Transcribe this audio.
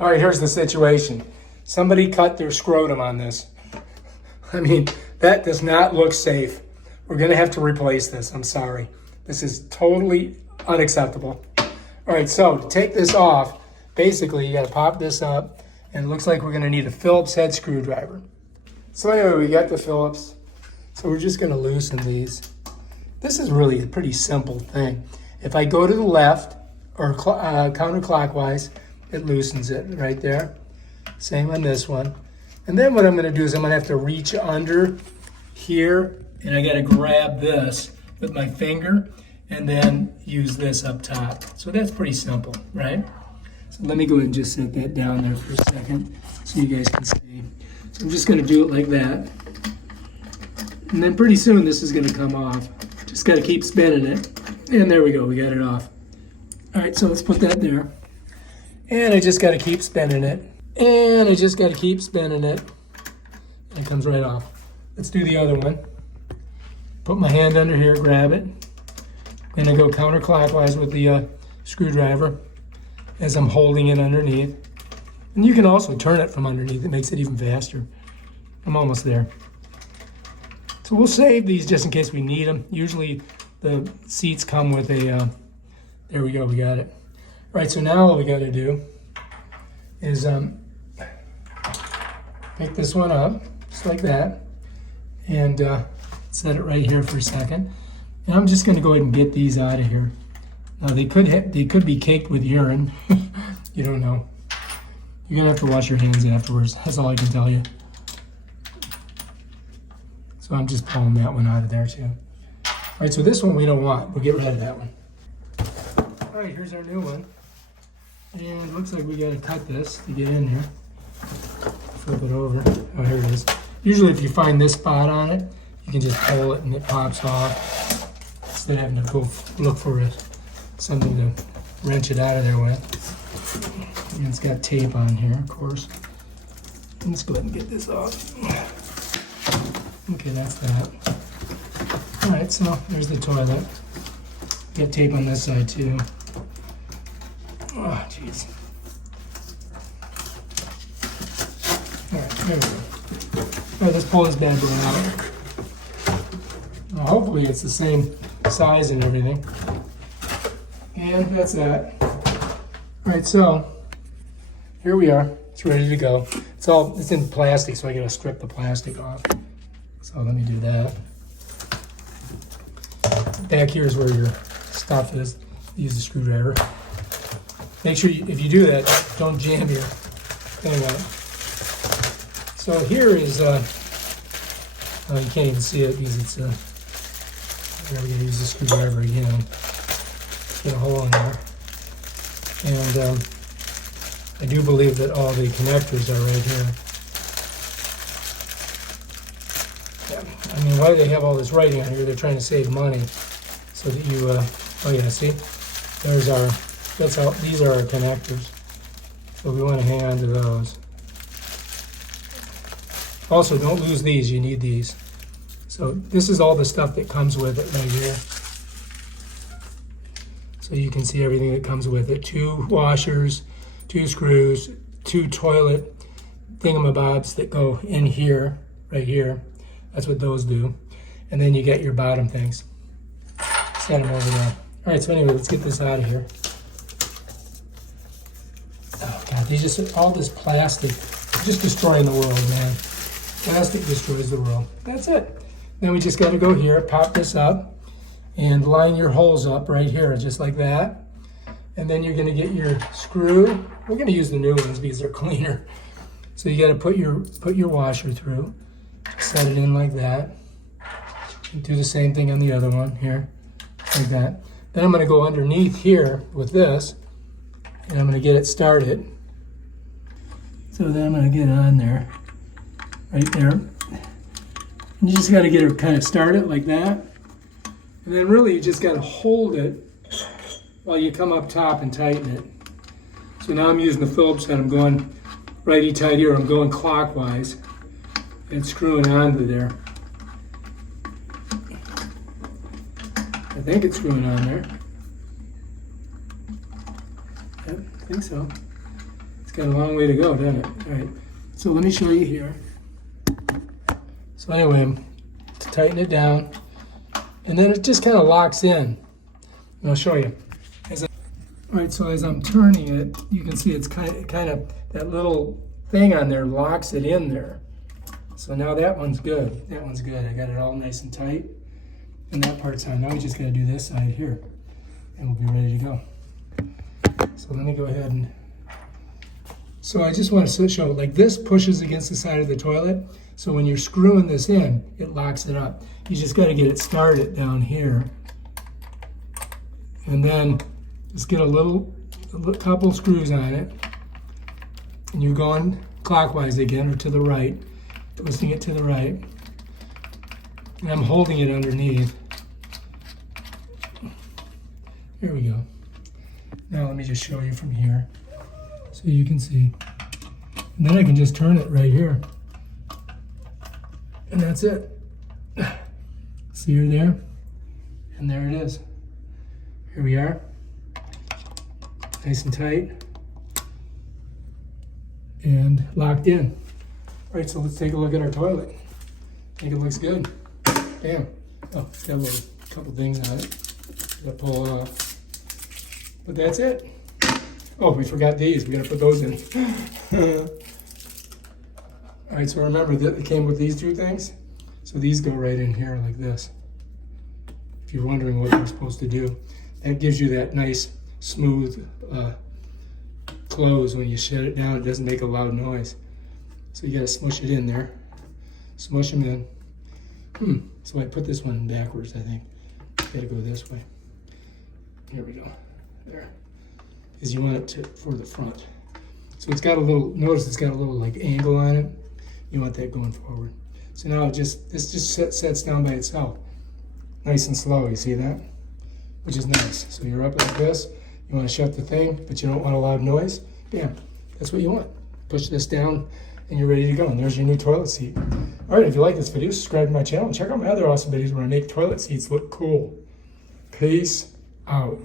All right, here's the situation. Somebody cut their scrotum on this. I mean, that does not look safe. We're gonna have to replace this, I'm sorry. This is totally unacceptable. All right, so to take this off, basically you gotta pop this up, and it looks like we're gonna need a Phillips head screwdriver. So anyway, we got the Phillips. So we're just gonna loosen these. This is really a pretty simple thing. If I go to the left, or counterclockwise, it loosens it right there. Same on this one. And then what I'm gonna do is I'm gonna have to reach under here, and I gotta grab this with my finger, and then use this up top. So that's pretty simple, right? So let me go ahead and just set that down there for a second so you guys can see. So I'm just gonna do it like that. And then pretty soon this is gonna come off. Just gotta keep spinning it. And there we go, we got it off. All right, so let's put that there. And I just gotta keep spinning it. And I just gotta keep spinning it. And it comes right off. Let's do the other one. Put my hand under here, grab it. Then I go counterclockwise with the screwdriver as I'm holding it underneath. And you can also turn it from underneath. It makes it even faster. I'm almost there. So we'll save these just in case we need them. Usually the seats come with a, there we go, we got it. All right, so now all we gotta do is pick this one up, just like that, and set it right here for a second. And I'm just gonna go ahead and get these out of here. Now they could be caked with urine. You don't know. You're gonna have to wash your hands afterwards. That's all I can tell you. So I'm just pulling that one out of there too. All right, so this one we don't want. We'll get rid of that one. All right, here's our new one. And it looks like we gotta cut this to get in here. Flip it over. Oh, here it is. Usually if you find this spot on it, you can just pull it and it pops off instead of having to go look for something to wrench it out of there with. And it's got tape on here, of course. Let's go ahead and get this off. Okay, that's that. All right, so there's the toilet. Got tape on this side too. Oh, jeez. All right, there we go. All right, let's pull this bad boy out. Now, hopefully it's the same size and everything. And that's that. All right, so here we are. It's ready to go. It's in plastic, so I gotta strip the plastic off. So let me do that. Back here is where your stuff is. Use the screwdriver. Make sure if you do that, don't jam your thing up. So here is, oh, you can't even see it because it's, we're going to use the screwdriver again. Get a hole in there. And I do believe that all the connectors are right here. Yeah. I mean, why do they have all this writing on here? They're trying to save money so that you, oh yeah, see? There's our, these are our connectors. So we want to hang on to those. Also, don't lose these, you need these. So this is all the stuff that comes with it right here. So you can see everything that comes with it. 2 washers, 2 screws, 2 toilet thingamabobs that go in here, right here. That's what those do. And then you get your bottom things. Set them over there. All right, so anyway, let's get this out of here. Oh God, these just, all this plastic, just destroying the world, man. Plastic destroys the world. That's it. Then we just gotta go here, pop this up, and line your holes up right here, just like that. And then you're gonna get your screw. We're gonna use the new ones because they're cleaner. So you gotta put your washer through. Set it in like that. And do the same thing on the other one here, like that. Then I'm gonna go underneath here with this, and I'm gonna get it started. So then I'm gonna get it on there, right there. And you just gotta get it kind of started like that. And then really you just gotta hold it while you come up top and tighten it. So now I'm using the Phillips head. I'm going righty-tighty, or I'm going clockwise and screwing onto there. I think it's screwing on there. Yep, I think so. It's got a long way to go, doesn't it? All right. So let me show you here. So anyway, to tighten it down, and then it just kind of locks in. And I'll show you. All right, so as I'm turning it, you can see it's kind of that little thing on there locks it in there. So now that one's good. That one's good. I got it all nice and tight. And that part's on. Now we just got to do this side here, and we'll be ready to go. So let me go ahead and... So I just want to show, like this pushes against the side of the toilet. So when you're screwing this in, it locks it up. You just got to get it started down here. And then just get a couple screws on it. And you're going clockwise again, or to the right. Twisting it to the right. And I'm holding it underneath. Here we go. Now let me just show you from here so you can see. And then I can just turn it right here. And that's it. See her there? And there it is. Here we are. Nice and tight. And locked in. All right, so let's take a look at our toilet. I think it looks good. Bam. Oh, got a couple things on it. Gotta pull it off. But that's it. Oh, we forgot these. We gotta put those in. All right, so remember that it came with these two things. So these go right in here like this. If you're wondering what they're supposed to do, that gives you that nice, smooth close when you shut it down. It doesn't make a loud noise. So you gotta smush it in there. Smush them in. So I put this one backwards, I think. Gotta go this way. Here we go. There. Because you want it to for the front. So it's got a little, notice it's got a little like angle on it. You want that going forward. So now this just sets down by itself. Nice and slow, you see that? Which is nice. So you're up like this. You want to shut the thing, but you don't want a loud noise. Bam. That's what you want. Push this down and you're ready to go. And there's your new toilet seat. All right, if you like this video, subscribe to my channel. Check out my other awesome videos where I make toilet seats look cool. Peace out.